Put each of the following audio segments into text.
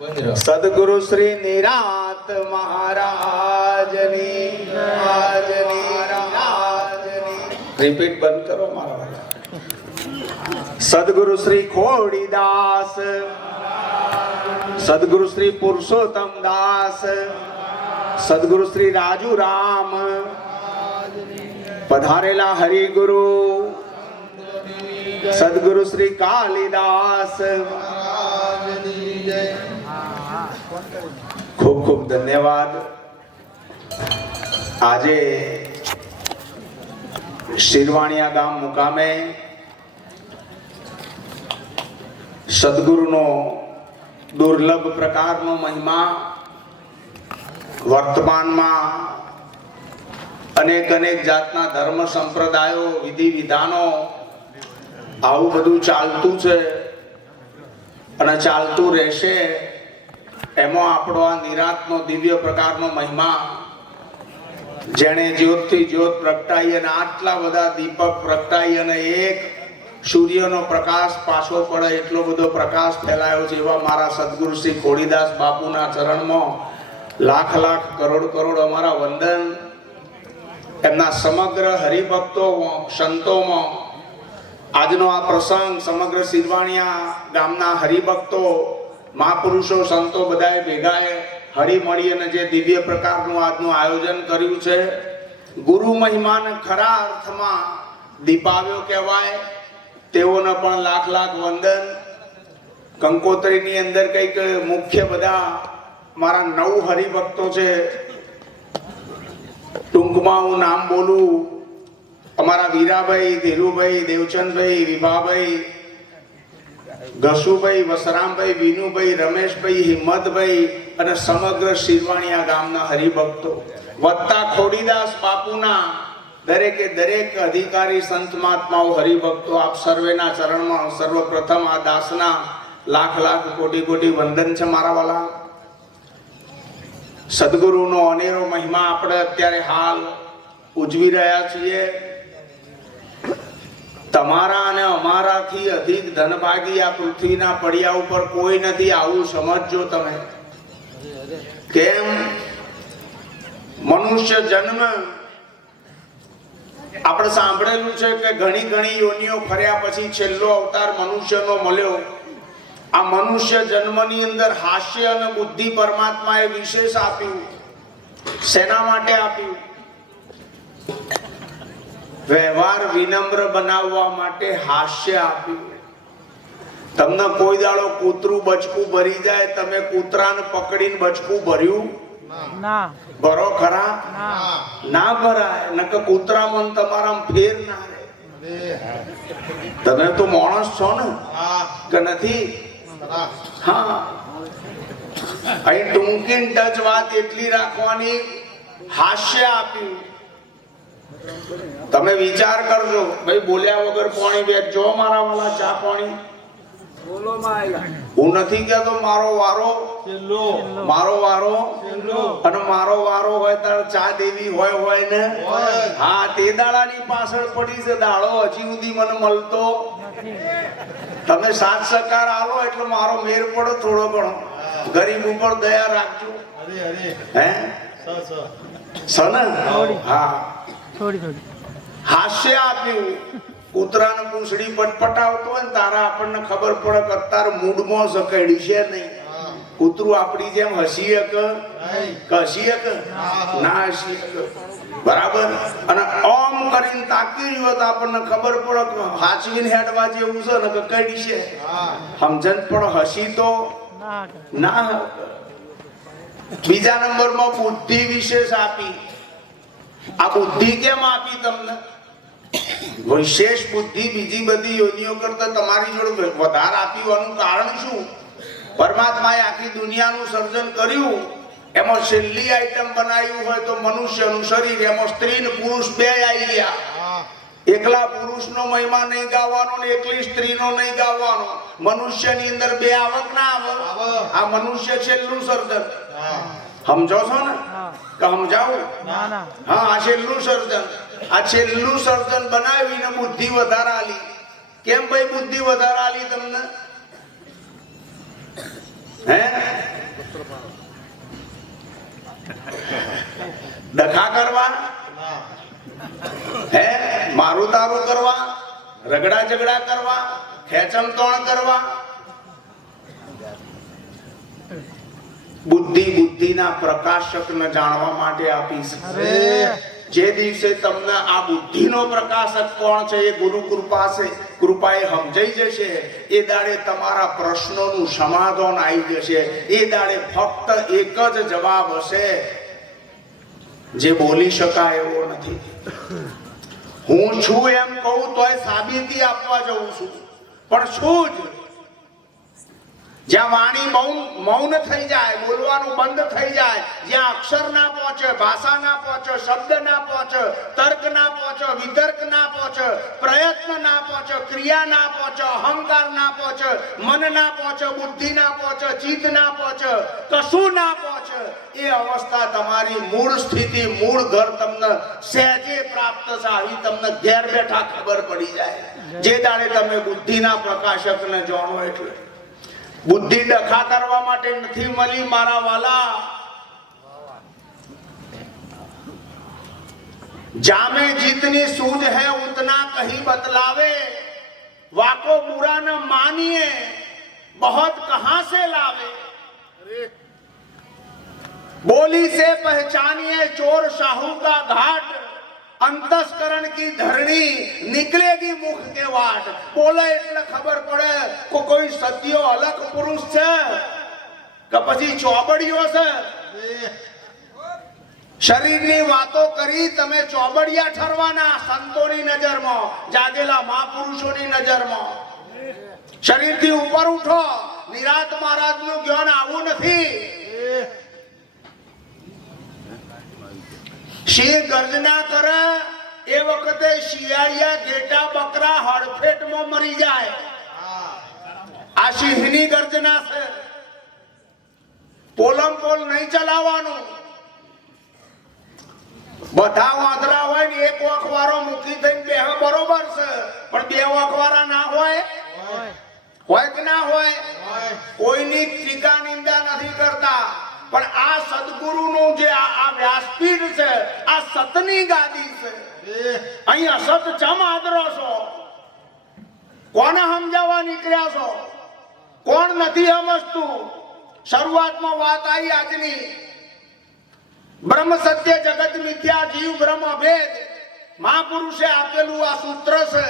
સદગુરુ શ્રી નિરાત મહારાજની રિપીટ બંધ કરો મારા. સદગુરુ શ્રી ખોડીદાસ, સદગુરુ શ્રી પુરુષોત્તમ દાસ, સદગુરુ શ્રી રાજુ રામ પધારેલા હરિગુરુ સદગુરુ શ્રી કાલિદાસ. ખૂબ ખૂબ ધન્યવાદ. આજે શિરવાણિયા ગામ મુકામે સદગુરુનો દુર્લભ પ્રકારનો મહિમા વર્તમાનમાં અનેક અનેક જાતના ધર્મ સંપ્રદાયો વિધિ વિધાનો આવું બધું ચાલતું છે અને ચાલતું રહેશે. એમાં આપણો આ નિરાતનો દિવ્ય પ્રકારનો મહિમા, જેણે જ્યોતથી જ્યોત પ્રગટાઈ અને આટલા બધા દીપક પ્રગટાઈ અને એક સૂર્યનો પ્રકાશ પાછો પડે એટલો બધો પ્રકાશ ફેલાયો છે એવા મારા સદગુરુ શ્રી ખોડીદાસ બાપુના ચરણમાં લાખ લાખ કરોડ કરોડ અમારા વંદન. એમના સમગ્ર હરિભક્તો સંતોમાં આજનો આ પ્રસંગ સમગ્ર શિરવાણિયા ગામના હરિભક્તો મહાપુરુષો સંતો બધાએ ભેગાએ હળી મળી અને જે દિવ્ય પ્રકારનું આજનું આયોજન કર્યું છે, ગુરુ મહિમાને ખરા અર્થમાં દીપાવ્યો કહેવાય. તેઓને પણ લાખ લાખ વંદન. કંકોત્રીની અંદર કંઈક મુખ્ય બધા મારા 9 હરિભક્તો છે. ટૂંકમાં હું નામ બોલું. અમારા વીરાભાઈ, ધીરુભાઈ, દેવચંદભાઈ, વિભાભાઈ, ગસુભાઈ, વસરામભાઈ, વિનુભાઈ, રમેશભાઈ, હિંમતભાઈ અને સમગ્ર શિરવાણિયા ગામના હરિભક્તો વત્તા ખોડીદાસ બાપુના દરેકે દરેક અધિકારી સંત મહાત્માઓ હરિભક્તો, આપ સર્વેના ચરણમાં સર્વપ્રથમ આ દાસના લાખ લાખ કોટી કોટી વંદન છે મારા વાલા. સદગુરુનો અનેરો મહિમા આપણે અત્યારે હાલ ઉજવી રહ્યા છીએ. તમારા અને અમારાથી અધિક ધનભાગી આ પૃથ્વીના પડિયા ઉપર કોઈ નથી. આવું સમજજો તમે. કેમ? મનુષ્ય જન્મ આપણે સાંભળેલું છે કે ઘણી ઘણી યોનિઓ ફર્યા પછી છેલ્લો અવતાર મનુષ્યનો મળ્યો. આ મનુષ્ય જન્મની અંદર હાસ્ય અને બુદ્ધિ પરમાત્માએ વિશેષ આપ્યું. શેના માટે આપ્યું? વ્યવહાર વિનમ્ર બનાવવા માટે હાસ્ય આપ્યું. તમને કોઈ દાડો કૂતરું બચકું ભરી જાય, તમે કૂતરાને પકડીને બચકું ભર્યું? ના. ભરો ખરા? ના ભરાય. નકે કૂતરામાં તમારા ફેર ના રહે. તમે તો માણસ છો ને કે નથી? હા. અહીં ટૂંકી ટચ વાત એટલી રાખવાની, હાસ્ય આપ્યું. તમે વિચાર કરજો ભાઈ, બોલ્યા વગર પાણી વેચજો મારા વાલા. ચા પાણી હું નથી કહેતો મારો વારો, મારો વારો અને મારો વારો હોય ત્યારે ચા દેવી હોય ને. હા, તે દાડાની પાછળ પડી છે. દાડો હજી સુધી મને મળતો. તમે સાથ સહકાર આલો એટલે મારો મેર પડો થોડો ઘણો. ગરીબ ઉપર દયા રાખજો. હે સને? હા. હાસ્ય આપ્યું. કૂતરાને પૂંછડી પટપટાવતો હોય ને તારા આપણને ખબર પડે કે અત્યારે મૂડમાં સકેડી છે નહીં. કૂતરું આપણી જેમ હસી કે ના હસી બરાબર. અને ઓમ કરીને તાકી રહ્યો તો આપણને ખબર પડે કે હાચવીને હેડવા જેવું છે ને કે કડી છે. સમજણ પણ હસી તો ના. બીજા નંબરમાં બુદ્ધિ વિશેષ આપી. આ બુદ્ધિ કેમ આપી તમને? વિશેષ બુદ્ધિ બીજી બધી યોનિઓ કરતા તમારી જોડે વધારે આપીવાનું કારણ શું? પરમાત્માએ આખી દુનિયાનું સર્જન કર્યું, એમાં છેલ્લી આઈટમ બનાવ્યું હોય તો મનુષ્યનું શરીર. એમાં સ્ત્રી ને પુરુષ બે આવી ગયા. એકલા પુરુષનો મહિમા નહીં ગાવાનો ને એકલી સ્ત્રીનો નહીં ગાવાનો. મનુષ્યની અંદર બે આવક ના આવે. આ મનુષ્ય છેલ્લું સર્જન. સમજો છો ને કે સમજાવું? હા, આ છેલ્લું સર્જન. આ છેલ્લું સર્જન બનાવીને બુદ્ધિ વધારે આલી. કેમ ભાઈ બુદ્ધિ વધારે આલી તમને? હે ડખા કરવા, હે મારું તારું કરવા, રગડા ઝગડા કરવા, ખેંચમ તોણ કરવા. બુદ્ધિ બુદ્ધિના પ્રકાશકને જાણવા માટે આપીશ. જે દિવસે તમને આ બુદ્ધિનો પ્રકાશક કોણ છે એ ગુરુ કૃપાએ સમજાઈ જશે, એ દાડે તમારા પ્રશ્નોનું સમાધાન આવી જશે. એ દાડે ફક્ત એક જ જવાબ હશે જે બોલી શકાય એવો નથી. હું છું એમ કહું તોય સાબિતી આપવા જઉં છું, પણ છું જ. જ્યાં વાણી મૌન થઈ જાય, બોલવાનું બંધ થઈ જાય, જ્યાં અક્ષર ના પહોંચે, ભાષા ના પહોંચે, શબ્દ ના પહોંચે, તર્ક ના પહોંચે, વિતર્ક ના પહોંચે, પ્રયત્ન ના પહોંચે, ક્રિયા ના પહોંચે, અહંકાર ના પહોંચે, મન ના પહોંચે, બુદ્ધિ ના પહોંચે, ચિત્ત ના પહોંચે, કશું ના પહોંચે, એ અવસ્થા તમારી મૂળ સ્થિતિ, મૂળ ઘર તમને સહેજે પ્રાપ્ત છે. આવી તમને ઘેર બેઠા ખબર પડી જાય જે દાડે તમે બુદ્ધિના પ્રકાશકને જાણો. એટલે બુદ્ધિ ડખા કરવા માટે નથી મળી મારા વાલા. जामे जितनी सूझ है उतना कहीं बतलावे, वाको बुरा न मानिए बहुत कहां से लावे। बोली से पहचानिए चोर शाहू का घाट, अंतस्करण की धरणी निकलेगी मुख के वाट। बोले એટલે ખબર પડે કે કોઈ સત્યો અલગ પુરુષ છે કે પછી ચોબડીઓ છે। શરીરની વાતો કરી તમે ચોબડિયા ઠરવાના સંતોની નજરમાં, જાગેલા મહાપુરુષોની નજરમાં। શરીરથી ઉપર ઉઠો, નિરાત મહારાજનું જ્ઞાન આવું નથી। સિંહ ગર્જના કરે એ વખતે શિયાળિયા ઘેટા બકરા હડફેટમાં મરી જાય। આ સિંહની ગર્જના છે। પોલમ પોલ નહીં ચલાવવાનું। બધા વાંદરા હોય ને એક વખવારો મૂકી થઈને બે બરોબર છે, પણ બે વખવારા ના હોય, હોય કે ના હોય? કોઈની ટીકા નિંદા નથી કરતા, પણ આ સદગુરુનું જે આ વ્યાસપીઠ છે, આ સતની ગાદી છે। અહીં અસત ચમ આદરો છો? કોને સમજાવવા નીકળ્યા છો? કોણ નથી સમજતું? શરૂઆતમાં વાત આવી આજની, બ્રહ્મ સત્ય જગત મિથ્યા જીવ બ્રહ્મ ભેદ। મહાપુરુષે આપેલું આ સૂત્ર છે।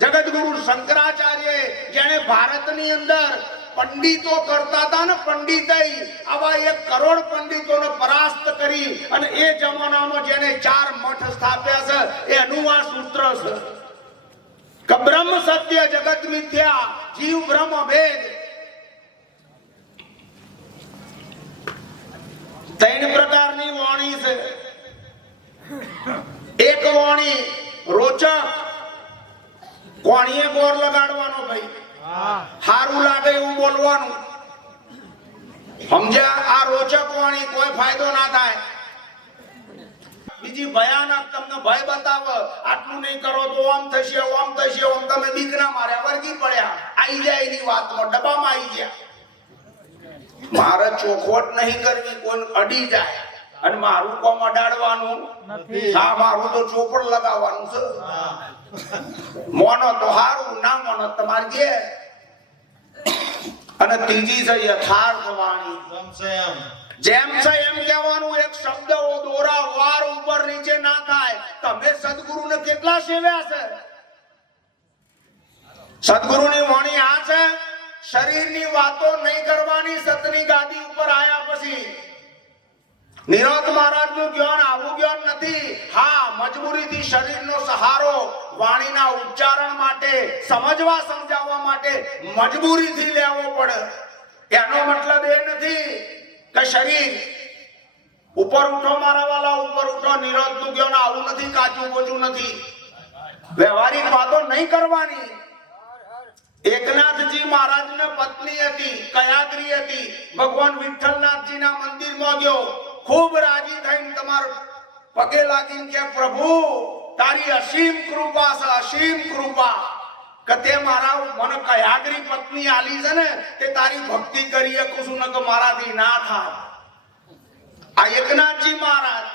જગત ગુરુ શંકરાચાર્ય જેને ભારતની અંદર પંડિતો કરતા હતા ને, પંડિતઈ આવા 1 કરોડ પંડિતોને પરાસ્ત કરી અને એ જમાનામાં જેને 4 મઠ સ્થાપ્યા છે, એનું આ સૂત્ર છે કે બ્રહ્મ સત્ય જગત મિથ્યા જીવ બ્રહ્મ ભેદ। 3 પ્રકારની વાણી છે। એક વાણી રોચક, કોણીએ ગોર લગાડવાનો, ભાઈ સારું લાગે એવું બોલવાનું, સમજ્યા? આ રોચક વાણી, કોઈ ફાયદો ના થાય। બીજી ભયાનક, તમને ભય બતાવો, આટલું નહીં કરો તો આમ થશે, આમ થશે, આમ તમે બીક ના માર્યા, વર્ગી પડ્યા, આવી જાય એની વાતમાં, ડબ્બામાં આવી ગયા। મારે ચોખવટ નહીં કરવી, કોઈ અડી જાય અને મારું કોમ અડાડવાનું નથી। હા, મારું તો ચોપડ લગાવવાનું છે। મોનો તો હારું, ના મોનો તમારે ઘેર। અને ત્રીજી છે યથાર્થ વાણી, જેમ છે એમ કહેવાનું। એક શબ્દ દોરા વાર ઉપર નીચે ના થાય। તમે સદગુરુને કેટલા સેવ્યા છે? સદગુરુની વાણી આ છે, શરીરની વાતો નહીં કરવાની। સતની ગાદી ઉપર આયા પછી નિરોધ મહારાજનું જ્ઞાન આવું જ્ઞાન નથી। હા, મજબૂરીથી શરીરનો સહારો વાણીના ઉચ્ચારણ માટે, સમજવા સમજાવવા માટે મજબૂરીથી લેવો પડે। એનો મતલબ એ નથી કે શરીર ઉપર ઉઠો મારા વાલા, ઉપર ઉઠો। નિરોધનું જ્ઞાન આવું નથી, કાચું કોચું નથી। વ્યવહારિક વાતો નહીં કરવાની। એકનાથજી મહારાજને પત્ની હતી, કયાદ્રી હતી। ભગવાન વિઠ્ઠલનાથજીના મંદિરમાં ગયો, ખૂબ રાજી થઈને તમારા પગે લાગીને કે પ્રભુ તારી અસીમ કૃપા છે, અસીમ કૃપા। કે તે મારા મને કયાગરી પત્ની આલી છે ને તે તારી ભક્તિ કરી શકું છું ને કે મારાથી ના થાય. આ એકનાથજી મહારાજ.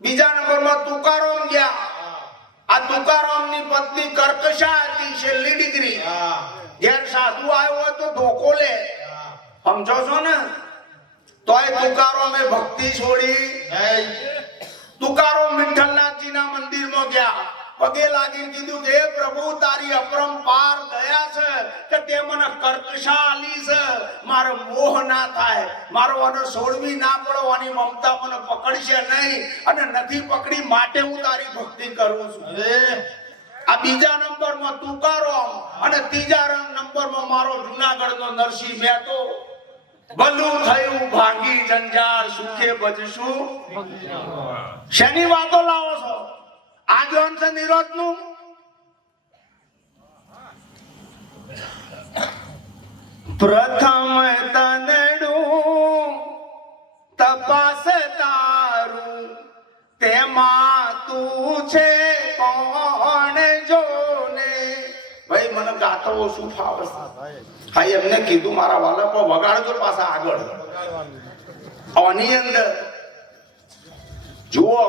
બીજા નંબરમાં તુકારામ ગયા. આ તુકારામની પત્ની કર્કશા હતી, છેલ્લી ડિગ્રી. ઘેર સાધુ આવ્યો હોય તો ધોકો લે, સમજો છો ને? તોય તુકારામે ભક્તિ છોડી. તુકારામ વિઠ્ઠલનાથજીના મંદિરમાં ગયા, પગે લાગીને કીધું કે હે પ્રભુ તારી અપરંપાર દયા છે કે તે મને કર્કશા આલી છે, મારો મોહ ના થાય, મારો આને છોડવી ના પડવાની મમતા મને પકડશે નહીં, અને નથી પકડી માટે હું તારી ભક્તિ કરું છું. આ બીજા નંબરમાં તુકારામ, અને ત્રીજા નંબરમાં મારો જૂનાગઢનો નરસિંહ મહેતો. ભલું થયું ભાંગી જંજાળ, સુખે બજશું. શેની વાતો લાવો છો? આ જોન છે નિરોધ નું. પ્રથમ તનડું તપાસ તારું, તેમાં તું છે કોણ જોને. ભાઈ મને ગાતો શું ફાવે છે? હા એમને કીધું મારા વાલા પર વગાડજો પાછા આગળ. આની અંદર જુઓ,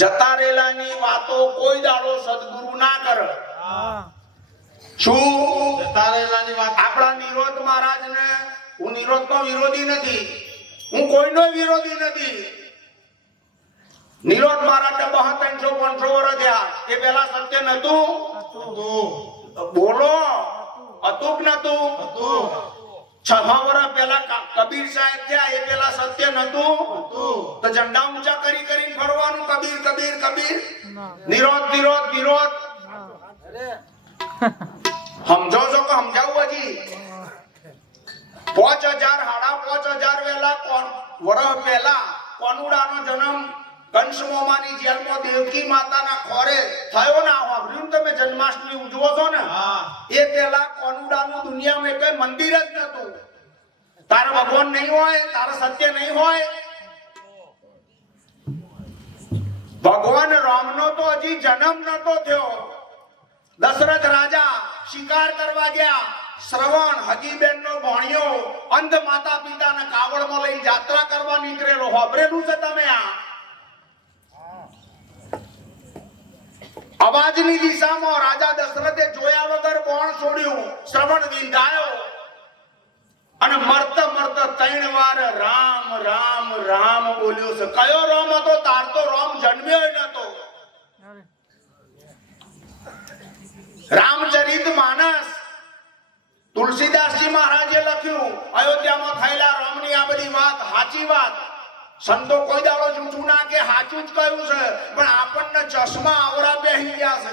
જતા રહેલાની વાતો કોઈ દાડો સદગુરુ ના કરે. શું જતા રહેલાની વાત? આપણા નિરોધ મહારાજને, હું નિરોધનો વિરોધી નથી, હું કોઈનો વિરોધી નથી. નિરોધ મહારાજને 350 વર્ષ થયા. એ પેલા સત્ય નતું? બોલો, હતું કે નતું? 6 વર્ષ પહેલા કબીર સાહેબ થયા, એ પેલા સત્ય નતું? તો ઝંડા ઊંચા કરી કરીને ફરવાનું, કબીર કબીર કબીર, નિરોધ નિરોધ નિરોધ. સમજો છો કે સમજાવું? હજી 5000 5,500 વેલા વર્ષ પહેલા કોનુડાનો જન્મ કંસમોમાની જેલમાં દેવકી માતાના ખોરે થયો ને. સાંભળ્યું તમે જન્માષ્ટમી ઉજવો છો ને? એ પેલા કોનુડાનું દુનિયામાં કઈ મંદિર જ નતું. તારે ભગવાન નહીં હોય, તારે સત્ય નહીં હોય. ભગવાન રામનો તો હજી જન્મ નતો થયો. દશરથ રાજા શિકાર કરવા ગયા. શ્રવણ હજીબેન નો ભણ્યો અંધ માતા પિતાને કાવડમાં લઈને યાત્રા કરવા નીકળેલો. સાંભળેલું છે તમે? આ અવાજની દિશામાં રાજા દશરથે જોયા વગર બોણ છોડ્યું. શ્રવણ વિંધાયો અને મરતા મરતા 3 વાર રામ રામ રામ બોલ્યો છે. કયો રામ હતો? તાર તો રામ જન્મ્યો નતો. રામચરિત માનસ તુલસીદાસજી મહારાજે લખ્યું. અયોધ્યામાં થયેલા રામની આ બધી વાત સાચી વાત. સંતો કોઈ દાડો જૂઠું ના કે સાચું જ કહ્યું છે, પણ આપણને ચશ્મા આવરા બેહી ગયા છે.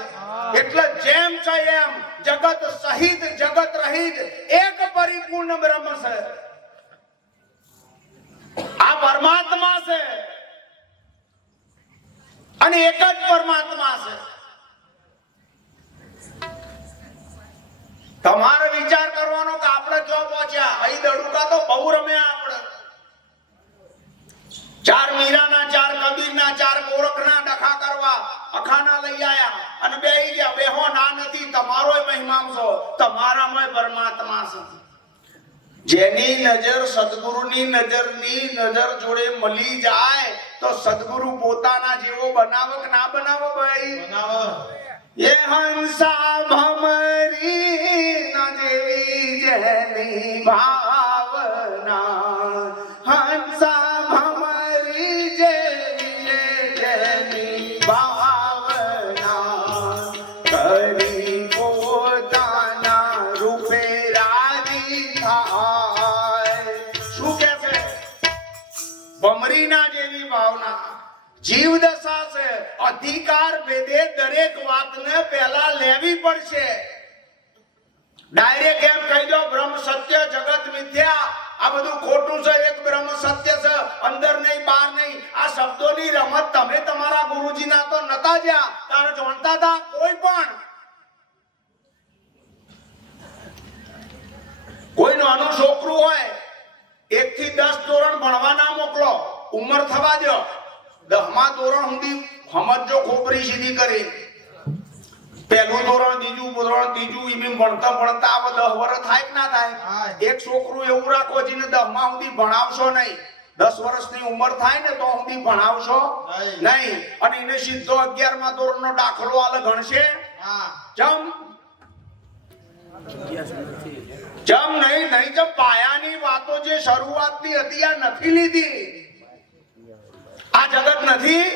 એટલે જેમ છે એમ જગત સહિત જગત રહિત એક પરિપૂર્ણ બ્રહ્મ છે. આ પરમાત્મા છે અને એક જ પરમાત્મા છે. તમારે વિચાર કરવાનો કે આપણે ક્યાં પહોંચ્યા. અહીં દડુકા તો બહુ રમ્યા આપણે. 4 મીરાના, 4 કબીરના, 4 ગોરખના ડખા કરવા અખાના લઈ આયા અને બેહી ગયા. બેહો ના નથી, તમારોય મહિમા છો, તમારામાં પરમાત્મા છે. જેની નજર સદગુરુની નજરની નજર જોડે મળી જાય તો સદગુરુ પોતાના જેવો બનાવે કે ના બનાવે? ભાઈ બનાવે. એ હંસા ભમરી ન જેવી જેની ભાવના, હંસા ભમરી જેવી જેની ભાવના, કરી પોતાના રૂપે રાજી થાય. શું કે છે? ભમરીના જેવી ભાવના. જીવ દશા છે. અધિકાર ભેદે દરેક વાતને પહેલા લેવી પડશે. ડાયરેક્ટ એમ કહી દો બ્રહ્મ સત્ય જગત મિથ્યા, આ બધું ખોટું છે, એક બ્રહ્મ સત્ય છે, અંદર નહીં બહાર નહીં. આ શબ્દોની રમત તમે તમારા ગુરુજીના તો નતા જ્યાં તારે જાણતા હતા? કોઈ પણ કોઈ નાનું છોકરું હોય 1 થી 10 ધોરણ ભણવાના મોકલો, ઉંમર થવા દો, 10મા ધોરણ સુધી સમજો ખોપરી સીધી કરી પહેલું ધોરણ બીજું ધોરણ ત્રીજું એમ ભણતા ભણતા આ 10 વર્ષ થાય કે ના થાય? એક છોકરું એવું રાખો જેને 10મા સુધી ભણાવશો નહીં, 10 વર્ષની ઉંમર થાય ને તો સુધી ભણાવશો નહીં, અને એને સીધો 11મા ધોરણનો દાખલો આલે ગણશે? જમ નહીં જમ પાયાની વાતો જે શરૂઆતની હતી આ નથી લીધી. આ જગત નથી.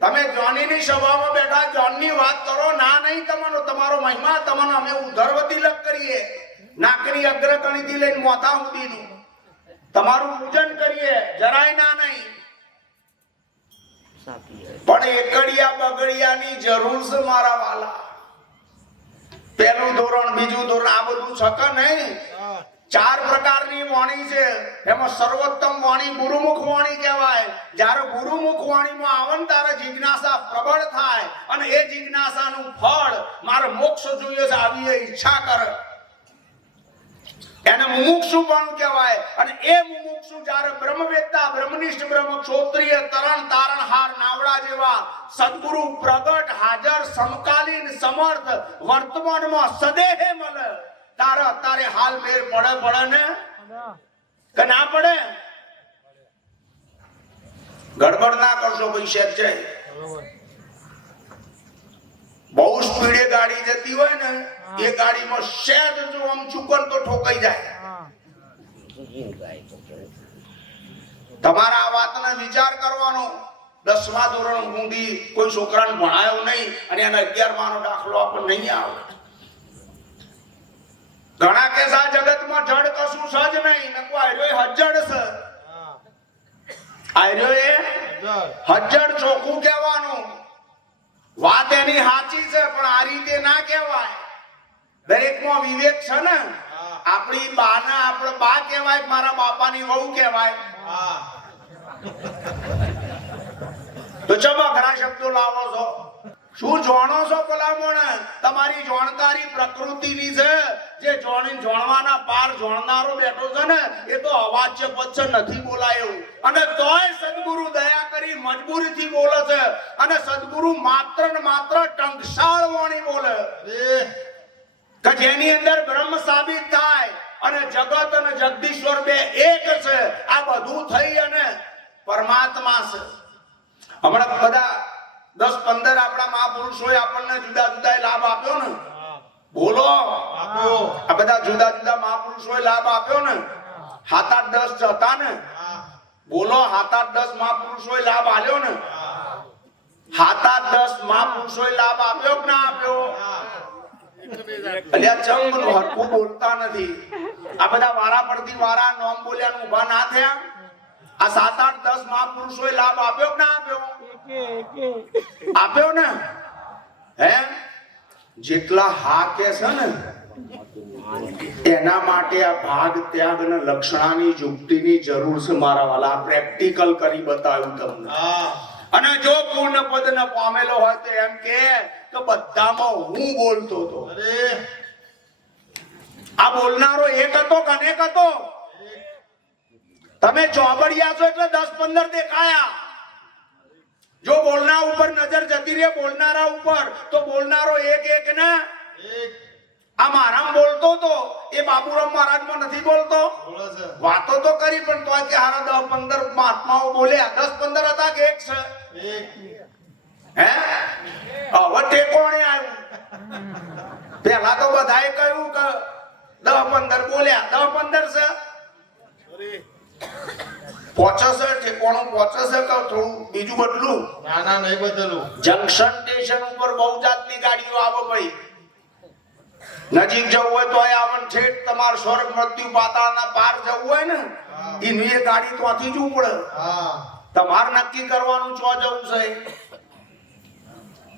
તમે જ્ઞાનીની સભામાં બેઠા જ્ઞાનની વાત કરો, ના નહીં તમારો તમારો મહિમા તમને અમે ઉધરવતી લગ કરીએ, નાકની અગ્રકણીથી લઈને મોથા સુધીનું તમારું પૂજન કરીએ, જરાય ના નહીં. પણ એકડિયા બગડિયાની જરૂર છે મારા વાલા. પહેલું ધોરણ બીજું ધોરણ આ બધું છક નહીં. 4 પ્રકારની વાણી છે, એમાં સર્વોત્તમ વાણી ગુરુમુખ વાણી કહેવાય. જ્યારે ગુરુમુખ વાણીમાં આવન ત્યારે જિજ્ઞાસા પ્રબળ થાય, અને એ જિજ્ઞાસાનું ફળ મારે મોક્ષ જોઈએ છે આવી ઈચ્છા કરે, એને મુમુક્ષુ પણ કહેવાય. અને એ મુમુક્ષુ જ્યારે બ્રહ્મવેત્તા બ્રહ્મનિષ્ઠ બ્રહ્મ ક્ષોત્રિય તરણ તારણહાર નાવડા જેવા સદગુરુ પ્રગટ હાજર સમકાલીન સમર્થ વર્તમાનમાં સદેહે મળે તારે હાલ મેર પડે ને કે ના પડે? ગડબડ ના કરશો ભાઈ. શેખ છે બહુ સ્પીડે ગાડી જતી હોય ને એ ગાડીમાં શેર જો આમ ચૂકન તો ઠોકાઈ જાય. તમારા આ વાતનો વિચાર કરવાનો. 10મા ધોરણ સુધી કોઈ છોકરાને ભણાયો નહીં અને એને 11માનો દાખલો આપણને નહીં આવે. ઘણા કેસા જગતમાં જડ કશું સજ નહીં, નકો આર્યો હજ્જડ છે. આર્યો એ હજ્જડ ચોખ્ખું કહેવાનું. વાત એની સાચી છે પણ આ રીતે ના કહેવાય. દરેકમાં વિવેક છે ને. આપણી બાને આપણે બા કહેવાય, મારા બાપાની વહુ કહેવાય. તો ચલો ઘણા શબ્દો લાવો છો. શું જાણો છો ભલામણ? તમારી જાણકારી પ્રકૃતિની છે. જે જાણવાના પાર જાણનારો બેઠો છે ને એ તો અવાચ્ય પચ્છ નથી બોલાય એવું. અને તોય સદગુરુ દયા કરી મજબૂરીથી બોલે છે. અને સદગુરુ માત્ર ને માત્ર ટંકશાળ વાણી બોલે કે જેની અંદર બ્રહ્મ સાબિત થાય અને જગત અને જગદીશ્વર બે એક છે. આ બધું થઈ અને પરમાત્મા છે. હમણાં બધા 10-15 આપણા મહાપુરુષોએ આપણને જુદા જુદા લાભ આપ્યો ને. બોલો આ બધા જુદા જુદા મહાપુરુષોએ લાભ આપ્યો ને. 7-8-10 હતા ને. બોલો 7-8-10 મહાપુરુષોએ લાભ આલ્યો ને. 7-8-10 મહાપુરુષોએ લાભ આપ્યો કે ના આપ્યો? અલ્યા ચમ હરખું બોલતા નથી. આ બધા વારા પડતી વારા નોમ બોલ્યા ઉભા ના થયા. આ 7-8-10 મહાપુરુષોએ લાભ આપ્યો કે ના આપ્યો? આપ્યો ને. હે જેટલા હા કે છે ને એના માટે આ ભાગ ત્યાગ અને લક્ષણાની યુક્તિની જરૂર છે મારા વાલા. પ્રેક્ટિકલ કરી બતાવ્યું તમને. અને જો પૂર્ણ પદ ન પામેલો હોય તો એમ કે બધામાં હું બોલતો હતો. આ બોલનારો એક હતો કે અનેક હતો? તમે ચોબડિયા છો એટલે 10-15 દેખાયા. જો બોલના ઉપર નજર જતી રહે બોલનારા ઉપર તો બોલનારો એક ને. આ મારામ બોલતો તો એ બાબુરામ મહારાજમાં નથી બોલતો. વાતો તો કરી પણ તો કે હારા 10-15 મહાત્માઓ બોલ્યા. 10-15 હતા કે એક છે? હે હવે ટેકોણે આવ્યું. પેલા તો બધાએ કહ્યું કે 10-15 બોલ્યા. 10-15 છે? પહોંચશે છે કોણ પહોંચશે કે થોડું બીજું બદલું? ના નહીં બદલું. જંકશન સ્ટેશન ઉપર બહુ જાતની ગાડીઓ આવે ભાઈ. નજીક જવું હોય તો આવન છેટ તમાર સ્વર્ગ મૃત્યુ પાતાળના પાર જવું હોય ને એની એ ગાડી ત્યાંથી જ ઉપડે. તમારે નક્કી કરવાનું ચો જવું છે.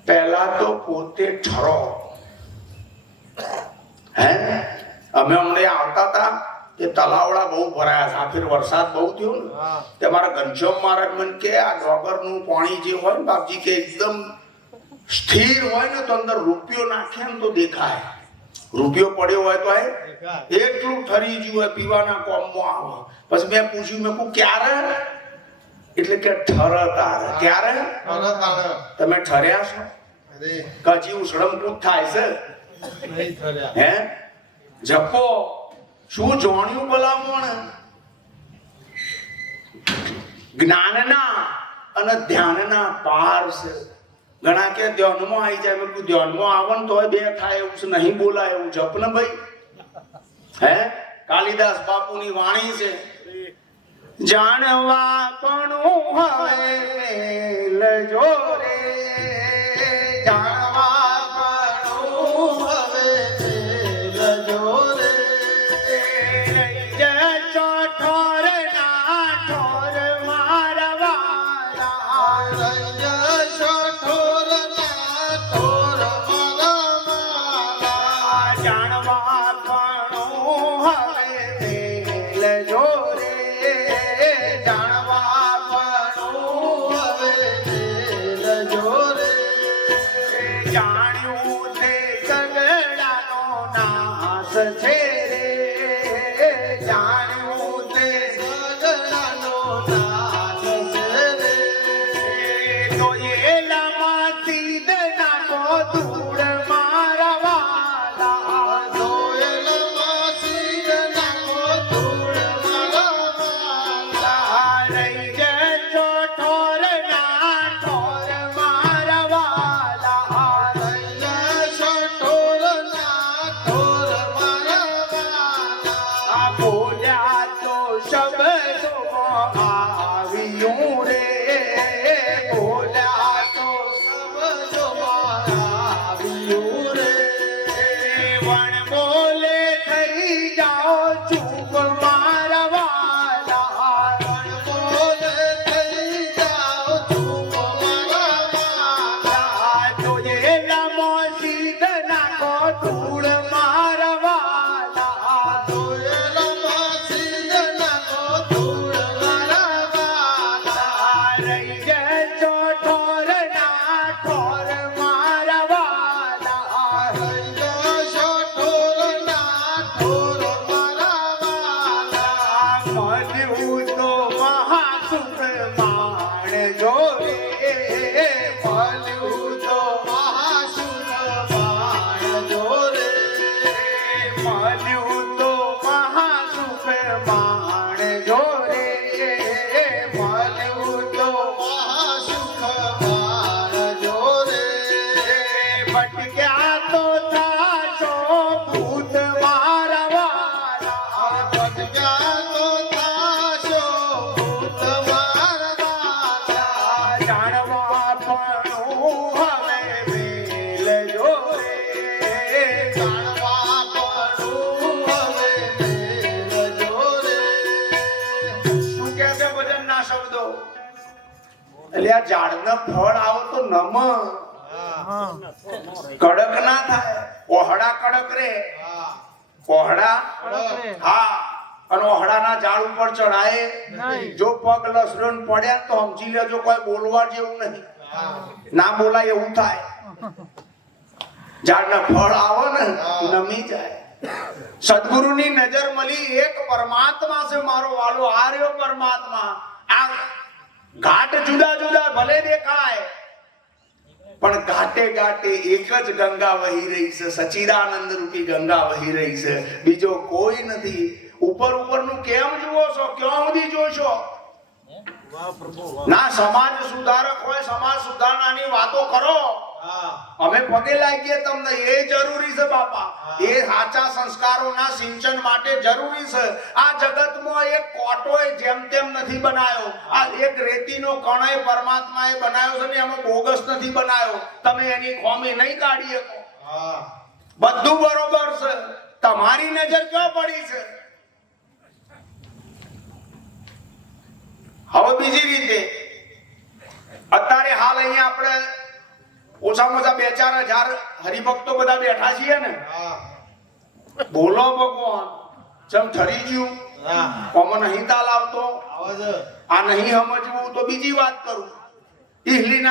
પહેલા તો પોતે ઠરો. હે અમે અમને આવતા હતા કે તલાવડા બહુ ભરાયા. આખીર વરસાદ બહુ થયો ને તે મારા ઘનશ્યામ મહારાજ મને કે આ ડોગરનું પાણી જે હોય ને બાપજી કે એકદમ સ્થિર હોય ને તો અંદર રૂપિયો નાખે ને તો દેખાય. રૂપિયો પડ્યો હોય તો એટલું ઠરી ગયું હોય પીવાના કોમમાં આવે. પછી મેં પૂછ્યું મેં કહું ક્યારે? એટલે કે ઠર તારે. ક્યારે તમે ઠર્યા છો? કજી ઉસળમકૂદ થાય છે હે જપો શું જોણ્યું ભલામણ જ્ઞાનના અને ધ્યાનના પાર છે ઘણા કે ધ્યાનમાં આવી જાય મેં ધ્યાનમાં આવે ને તોય બે થાય એવું છે નહીં બોલાય એવું જપ ને ભાઈ હે કાલિદાસ બાપુની વાણી છે જાણવા પણ હવે લજો રે જાણવા પણ હવે લજો રે ચોઠોર ના ઠોર મારવાલા ચોઠોર ના ઠોર મારવાલા જાણવા પણ હવે લજો રે જાણવા પણ હવે લજો રે જાણ્યું તે સગડાનો નાશ છે રે જાણ્યું તે સગડાનો નાશ છે રે તો એલામાં સીધ નાખો ધૂળ મારવાલા તો એલામાં સીધ નાખો ધૂળ મારવાલા રહી જજો ઠોર ના ઠોર મારવાલા રહી જજો ઠોર ના ઠોર મારવાલા બોલ્યા તો શબ્દોમાં આવ્યું રે બોલ્યા તો શબ્દોમાં આવ્યું રે વણ બોલે થઈ જાઓ ચૂપ મારવાલા વણ બોલે થઈ જાઓ ચૂપ મારવાલા જોયે લમો સીધ નાખો ધૂળ મારવાલા જોયે લમો સીધ નાખો ધૂળ મારવાલા રહી જજો ઠોર ના ઠોર મારવાલા રહી જજો ઠોર ના ઠોર મારવાલા મળ્યું તો મહાસુખ માણજો રે મળ્યું તો મહાસુખ માણજો રે મળ્યું તો મહાસુખ માણજો રે મળ્યું તો મહાસુખ માણજો રે ભટક્યા તો થાશો ભૂત મારવાલા ભટક્યા તો થાશો ભૂત મારવાલા જાણવા પણ હવે મેલજો રે જાણવા પણ હવે મેલજો રે શું કહે છે ભજનના શબ્દો એટલે આ ઝાડના ફળ આવો તો નમ કડક ના થાય ઓહડા કડક રે ઓહડા હા અને ઓહડાના ઝાડ ઉપર ચડાય જો પગ લસરણ પડ્યા તો સમજી લેજો કોઈ બોલવા જેવું નહીં ના બોલાય એવું થાય ઝાડના ફળ આવો ને નમી જાય સદગુરુની નજર મળી એક પરમાત્મા છે મારો વાલો આ રહ્યો પરમાત્મા આ ઘાટ જુદા જુદા ભલે દેખાય પણ ઘાટે ઘાટે એક જ ગંગા વહી રહી છે સચ્ચિદાનંદ રૂપી ગંગા વહી રહી છે બીજો કોઈ નથી ઉપર ઉપરનું કેમ જુઓ છો ક્યાં સુધી જોશો ના સમાજ સુધારક હોય સમાજ સુધારણાની વાતો કરો અમે પગે લાગીએ તમને એ જરૂરી છે બાપા એ સાચા સંસ્કારોના સિંચન માટે જરૂરી છે આ જગતમાં એક કોટોય જેમ તેમ નથી બનાયો આ એક રેતીનો કણય પરમાત્માએ બનાવ્યો છે ને એમાં બોગસ નથી બનાવ્યો તમે એની ખોમી નહીં કાઢી શકો બધું બરોબર છે તમારી નજર ક્યાં પડી છે હવે બીજી રીતે અત્યારે હાલ અહીંયા આપણે ઓછામાં ઓછા 2-4 હજાર હરિભક્તો બધા બેઠા છીએ ને બોલો ભગવાન ચમ ઠરી ગયું કોમન નહીં તાલ આવતો આ નહીં સમજવું તો બીજી વાત કરું ટીહલી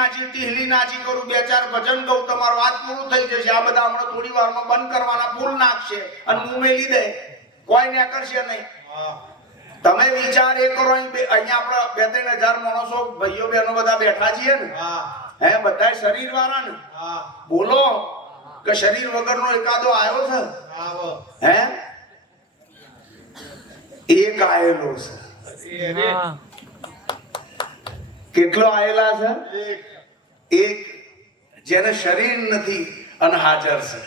નાચી કરું 2-4 ભજન ગાઉં તમારું વાત પૂરું થઈ જશે આ બધા હમણાં થોડી વારમાં બંધ કરવાના ફૂલ નાખશે અને મું મેલી દે કોઈ ને કરશે નહીં તમે વિચાર એ કરો અહીંયા આપણે 2-3 હજાર માણસો ભાઈઓ બહેનો બધા બેઠા છીએ ને હે બધા શરીર વાળા ને બોલો કે શરીર વગરનો એકાદો આવ્યો છે હે એક આયેલો છે કેટલો આયેલા છે એક જેને શરીર નથી અને હાજર છે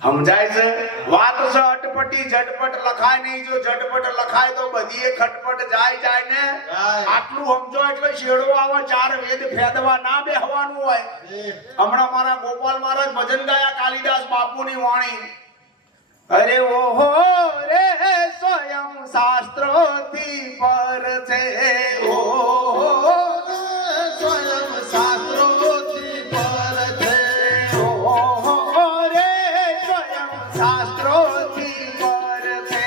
સમજાય છે વાત છે અટપટી ઝટપટ લખાય નહીં જો ઝટપટ લખાય તો બધી ખટપટ જાય ને આટલું સમજો એટલે શેડો આવે 4 વેદ ફેદવા ના બેહવાનું હોય હમણાં મારા ગોપાલ મહારાજ ભજન ગાયા કાલિદાસ બાપુની વાણી અરે ઓહો રે સ્વયં શાસ્ત્રોથી પર છે ઓહો સ્વયં શાસ્ત્રોથી પર છે ઓહો રે સ્વયં શાસ્ત્રોથી પર છે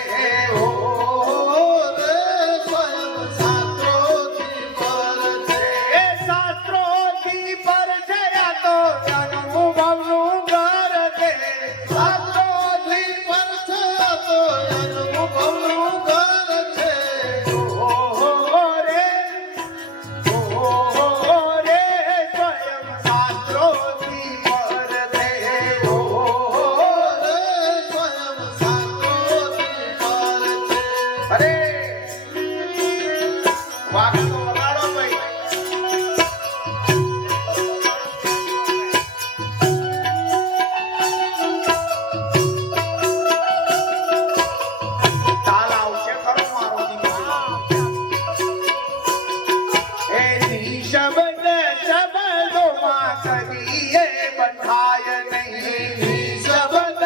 ઓહો રે સ્વયં શાસ્ત્રોથી પર છે એ શાસ્ત્રોથી પર છે આ તો અનુભવનું ઘર છે શાસ્ત્રોથી પર છે આ તો અનુભવનું ઘર છે ઓહો રે સ્વયં શાસ્ત્રોથી પર છે ઓહો રે સ્વયં શાસ્ત્રોથી પર છે અરે વાઘ તો વગાડો ભાઈ તાલ આવશે ખરો મારો દીકરો એ શબ્દ શબ્દોમાં કદીએ બંધાય નહીં શબ્દ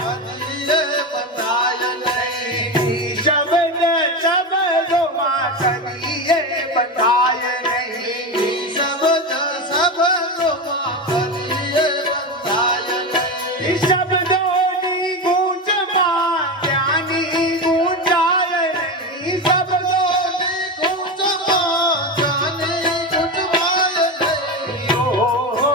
કદીએ બંધાય નહીં શબ્દ શબ્દોમાં કદીએ બંધાય નહીં શબ્દ શબ્દોમાં કદીએ બંધાય નહીં શબ્દોની ગૂંચમાં જ્ઞાની ગૂંચાય નહીં શબ્દોની ગૂંચમાં જ્ઞાની ગૂંચવાય નહીં ઓહો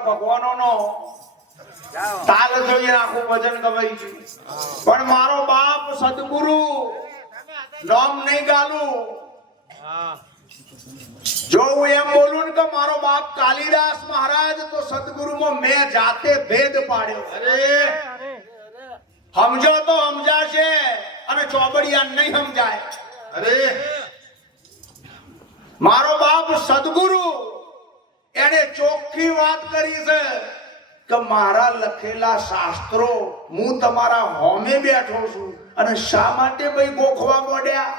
બધા ભગવાનોનો તાલ જોઈએ આખું ભજન ગવાઈ ગયું. પણ મારો બાપ સદગુરુ નામ નહીં ગાલું. જો હું એમ બોલું ને કે મારો બાપ કાલિદાસ મહારાજ, તો સદગુરુમાં મેં જાતે ભેદ પાડ્યો. સમજો તો સમજાશે અને ચોબડિયા નહીં સમજાય. મારો બાપ સદગુરુ એને ચોખ્ખી વાત કરી છે કે મારા લખેલા શાસ્ત્રો હું તમારા હોમે બેઠો છું અને શા માટે ભાઈ ગોખવા મોડ્યા?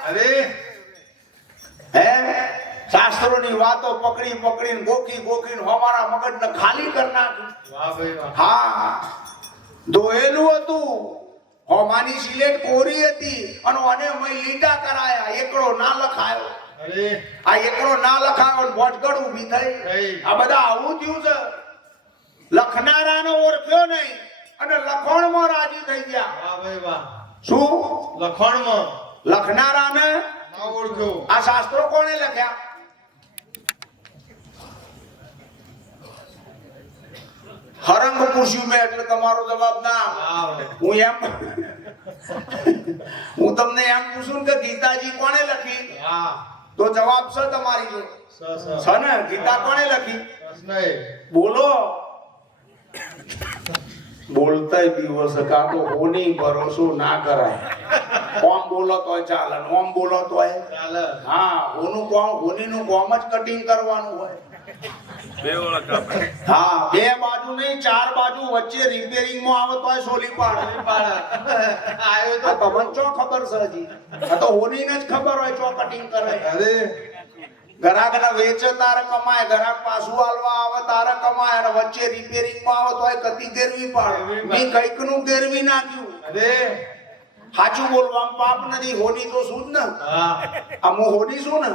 હે શાસ્ત્રોની વાતો પકડી પકડીને ગોખી ગોખીને હમારા મગજને ખાલી કરી નાખ્યું. હા, દોયેલું હતું, હોમાની સિલેટ કોરી હતી અને મને મય લીટા કરાયા, એકડો ના લખાયો. આ એકડો ના લખાયો ને ભોજગડ ઊભી થઈ. આ બધા આવું થયું છે. લખનારાને ઓળખ્યો નહીં અને લખણમાં રાજી થઈ ગયા. શું લખણમાં? લખનારાને ના ઓળખ્યો. આ શાસ્ત્રો કોણે લખ્યા? હરંગ પૂછ્યું મેં એટલે તમારો જવાબ ના. હું તમને એમ પૂછું કે ગીતાજી કોણે લખી, તો જવાબ છે તમારી જોડે છે ને. ગીતા કોણે લખી? બોલો. બોલતા દિવસ કા તો હોની ભરોસો ના કરાય. ઓમ બોલો તોય ચાલે, ઓમ બોલો તોય ચાલે. હા, હોનું કોમ, હોનીનું કોમ જ કટિંગ કરવાનું હોય. હા, બે બાજુ નહીં, ચાર બાજુ વચ્ચે રિપેરિંગ માં આવે તોય સોલી પાડે. આયો તો તમને ચો ખબર છે હજી? આ તો હોનીને જ ખબર હોય ચો કટિંગ કરે. અરે ગ્રાહક ને વેચે તારે કમાય, ગ્રાહક પાછું આલવા આવે તારે કમાય, અને વચ્ચે રિપેરિંગ માં આવે તોય કદી ગેરવી પાડે. મેં કઈક નું ગેરવી નાખ્યું. અરે સાચું બોલવામાં પાપ નથી. હોની તો શું જ ને. આ હું હોની છું ને.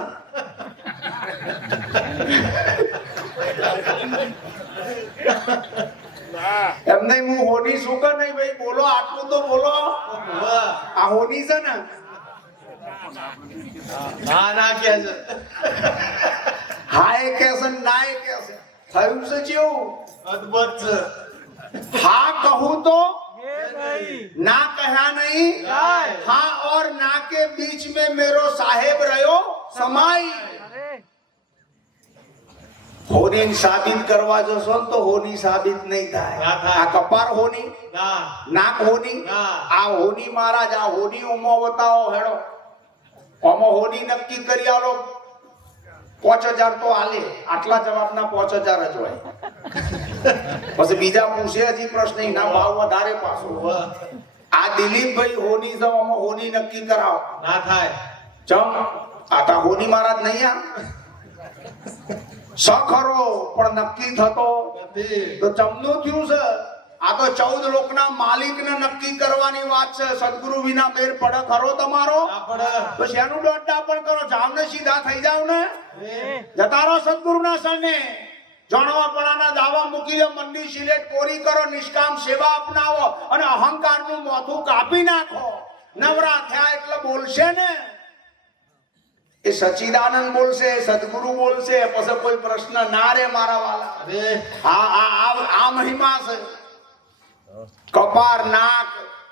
એમ નહીં, હું હોની છું કે નહીં ભાઈ? બોલો, આટલું તો બોલો. આ હોની છે ને. હા ના કે છે, હા એ કે છે, ના એ કે છે. થયું છે જેવું અદ્ભુત છે. હા કહું તો ना कहा नहीं, हाँ और ना के बीच में मेरो साहेब रहो समाई. होनी साबित करवा जो सोन तो होनी साबित नहीं થાય. આ કપાર હોની, નાક હોની, આ હોની મહારાજ. આ હોની ઉમો બતાવો હેડો. ઓમો હોની નક્કી કરી આલો 5000 તો આલે. આટલા જવાબના 5000 જ હોય. પછી બીજા પૂછે હજી પ્રશ્ન ના ભાવ વધારે પાછો. આ દિલીપભાઈ હોની જવામાં હોની નક્કી કરાવો ના થાય. ચમ આતા હોની મહારાજ નહીં. આ સખરો પણ નક્કી થતો તો ચમનું થયું છે. આ તો 14 લોકના માલિકને નક્કી કરવાની વાત છે. સદગુરુ વિના મેર પડે ખરો તમારો? તો શેનું દોડડા પણ કરો? જાવ ને સીધા થઈ જાવ ને. જતા રહો સદગુરુના શરણે. જાણવાપણાના દાવા મૂકી દો, મનની સિલેટ કોરી કરો, નિષ્કામ સેવા અપનાવો અને અહંકારનું મોથું કાપી નાખો. નવરા થયા એટલે બોલશે ને. એ સચ્ચિદાનંદ બોલશે, સદગુરુ બોલશે, પછી કોઈ પ્રશ્ન ના રે મારા વાલા. આ મહિમા છે. કપાર, નાક,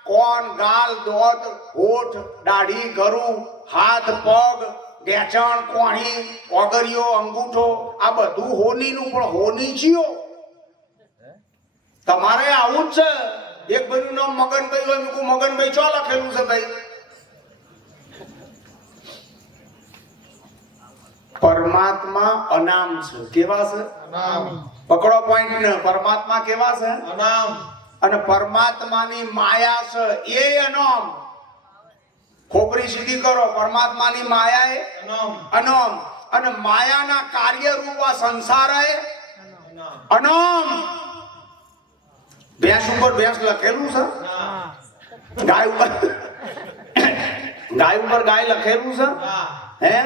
કોણ, ગાલ, દોત, હોઠ, દાઢી, ગરું, હાથ, પગ, ઢેચણ, કોણી, ઓગરિયો, અંગૂઠો, આ બધું હોનીનું. પણ હોની ચિયો? તમારે આવું જ છે. એક ભાઈનું નામ મગનભાઈ હોય, મૂકું મગનભાઈ ચો લખેલું છે ભાઈ? પરમાત્મા અનામ છે. કેવા છે? અનામ. પકડો પોઈન્ટ ને. પરમાત્મા કેવા છે? અનામ. અને પરમાત્માની માયા છે એ અનામ. ખોપરી સીધી કરો. પરમાત્માની માયા એ અનામ અને માયાના કાર્ય રૂપ આ સંસાર એ અનામ. ભેંસ ઉપર ભેંસ લખેલું છે. ગાય ઉપર ગાય લખેલું છે. હે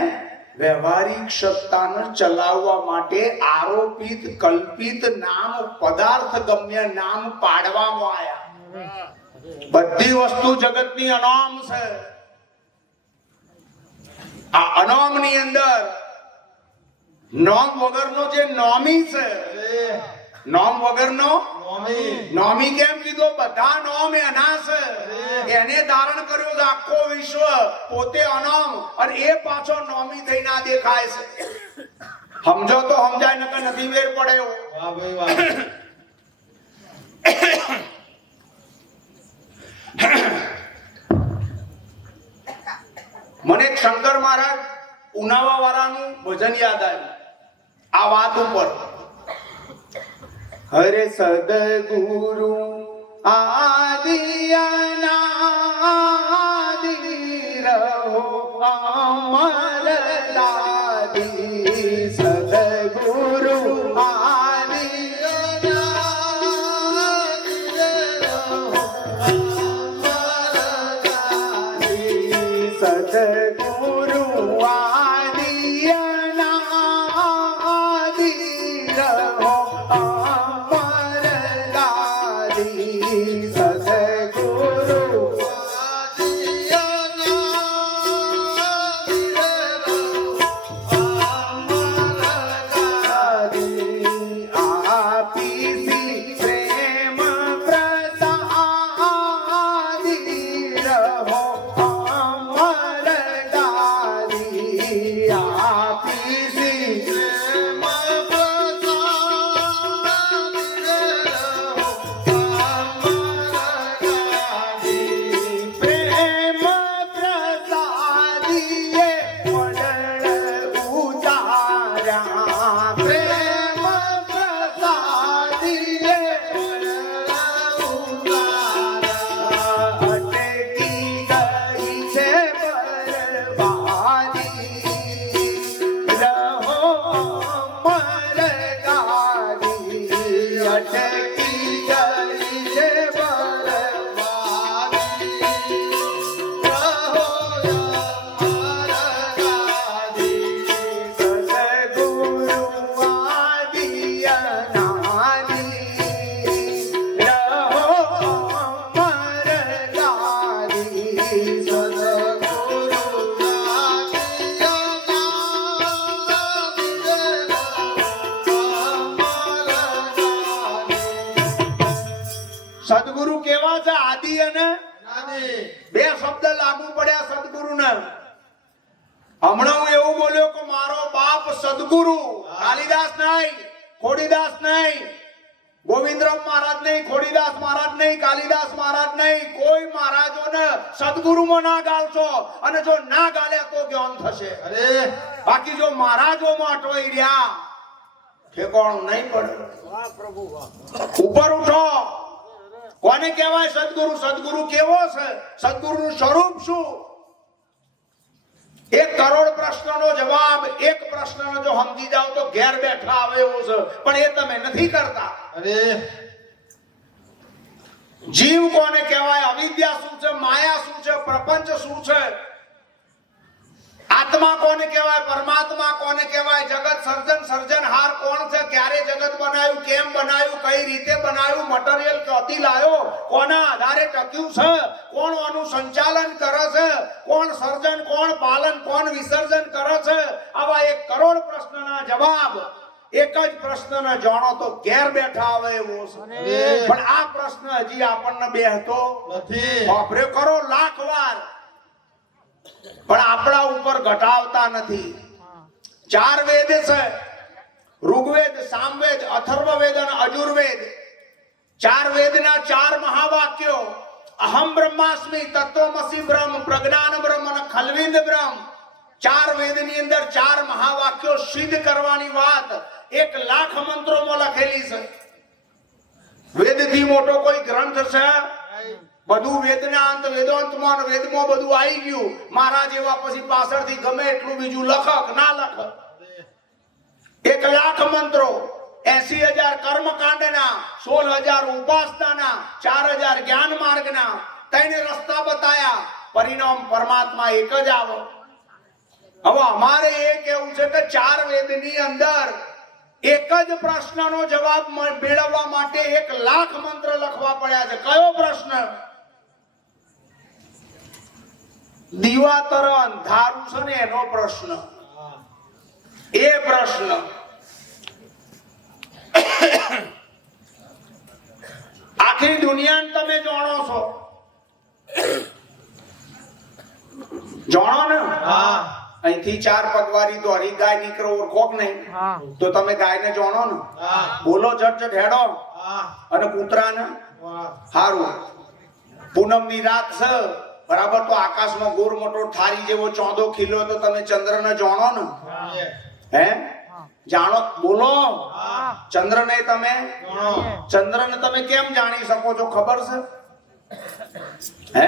વ્યવહારિક સત્તાને ચલાવવા માટે આરોપિત કલ્પિત નામ, પદાર્થ ગમ્ય નામ પાડવામાં આવ્યા. બધી વસ્તુ જગતની અનામ છે. આ અનામની અંદર નામ વગરનો જે નામી છે, નોમ વગરનો નોમી. નોમી કેમ કીધો? બધા નોમ એના છે. એને ધારણ કર્યો છે આખો વિશ્વ, પોતે અનામ, અને એ પાછો નોમી થઈને આ દેખાય છે. સમજો તો સમજાય, નકર નથી વેર પડે એવો. વાહ ભાઈ વાહ. મને એક શંકર મહારાજ ઉનાવા વાળાનું ભજન યાદ આવ્યું આ વાત ઉપર. હરે સદગુરુ આદિ અનાદિ રહો અમર દાદી. સદગુરુ આદિ અનાદિ રહો અમર દાદી. સદગુરુ આદિ અનાદિ રહો અમર દાદી. સદગુરુ આદિ અનાદિ રહો અમર દાદી. આપી પ્રેમ પ્રસાદી રહો અમર દાદી. આપી પ્રેમ પ્રેમ પ્રસાદીએ મંડળ ઉતાર્યા. પ્રેમ પ્રસાદીએ મંડળ ઉતાર્યા. અટકી ગઈ છે બરબાદી રહો અમર ગાદી. અટકી ગઈ છે બરબાદી રહો અમર ગાદી. સદગુરુ આદિ અનાદિ રહો અમર ગાદી. સદગુરુ આદિ સદગુરુ કેવા છે? આદિ અને આદિ. બે શબ્દ લાગુ પડ્યા સદગુરુને. હમણાં હું એવું બોલ્યો કે મારો બાપ સદગુરુ. કાલિદાસ નહીં, ખોડીદાસ નહીં, ગોવિંદરામ મહારાજ નહીં, ખોડીદાસ મહારાજ નહીં, કાલિદાસ મહારાજ નહીં. કોઈ મહારાજોને સદગુરુમાં ના ગાલશો, અને જો ના ગાલ્યા તો જ્ઞાન થશે. અરે બાકી જો મહારાજોમાં અટવાઈ રહ્યા ઠેકાણું નહીં પડે. ઉપર ઉઠો. કોને કહેવાય સદગુરુ? સદગુરુ કેવો છે? સદગુરુનું સ્વરૂપ શું? 1 કરોડ પ્રશ્નનો જવાબ એક પ્રશ્નનો જો સમજી જાવ તો ઘેર બેઠા આવે એવું છે, પણ એ તમે નથી કરતા. અરે જીવ કોને કહેવાય? અવિદ્યા શું છે? માયા શું છે? પ્રપંચ શું છે? આત્મા કોને કહેવાય? પરમાત્મા કોને કહેવાય? જગત સર્જન સર્જનહાર કોણ છે? ક્યારે જગત બનાવ્યું? કેમ બનાવ્યું? કઈ રીતે બનાવ્યું? મટીરીયલ ક્યાંથી લાયો? કોના આધારે ટક્યું છે? કોણ આનું સંચાલન કરે છે? કોણ સર્જન, કોણ પાલન, કોણ વિસર્જન કરે છે? આવા 1 કરોડ પ્રશ્નના જવાબ એક જ પ્રશ્નને જાણો તો ઘેર બેઠા આવે એવો છે. પણ આ પ્રશ્ન હજી આપણને બેહતો નથી. વાપરે કરો લાખ વાર, પણ આપણા ઉપર ઘટાવતા નથી. 4 વેદ છે: ઋગ્વેદ, સામવેદ, અથર્વવેદ અને અજુર્વેદ. 4 વેદના 4 મહાવાક્યો: અહમ બ્રહ્માસ્મિ, તત્વમસી બ્રહ્મ, પ્રજ્ઞાન બ્રહ્મ અને ખલ્વિંદ બ્રહ્મ. 4 વેદની અંદર 4 મહાવાક્યો સિદ્ધ કરવાની વાત 1 લાખ મંત્રોમાં લખેલી છે. વેદથી મોટો કોઈ ગ્રંથ છે? બધું વેદનાંત, વેદાંતમાં, વેદમાં બધું આવી ગયું. મહારાજ એવા પછી પાછળથી ગમે એટલું બીજું લખક ના લખક. 1 લાખ મંત્રો, 80,000 કર્મકાંડના, 16,000 ઉપાસનાના, 4,000 જ્ઞાન માર્ગના, 3 રસ્તા બતાયા. પરિણામ પરમાત્મા એક જ આવે. હવે અમારે એ કેવું છે કે 4 વેદની અંદર એક જ પ્રશ્નનો જવાબ મેળવવા માટે 1 લાખ મંત્ર લખવા પડ્યા છે. કયો પ્રશ્ન? દિવાતર અંધારું છે ને એનો પ્રશ્ન. એ પ્રશ્ન આખી દુનિયાને તમે જાણો છો, જાણો ને? હા અહીંથી 4 પગવારી દોરી ગાય નીકળો, ઓળખો કે નહીં? તો તમે ગાયને જાણો ને? હા બોલો ઝટ હેડો. હા અને કૂતરાને વાહ હારું. પૂનમની રાત છે બરાબર, તો આકાશમાં ગોર મોટો થારી જેવો ચોંદો ખીલ્યો, તો તમે ચંદ્રને જાણો ને? હે જાણો? બોલો. ચંદ્રને તમે ચંદ્રને તમે કેમ જાણી શકો છો ખબર છે? હે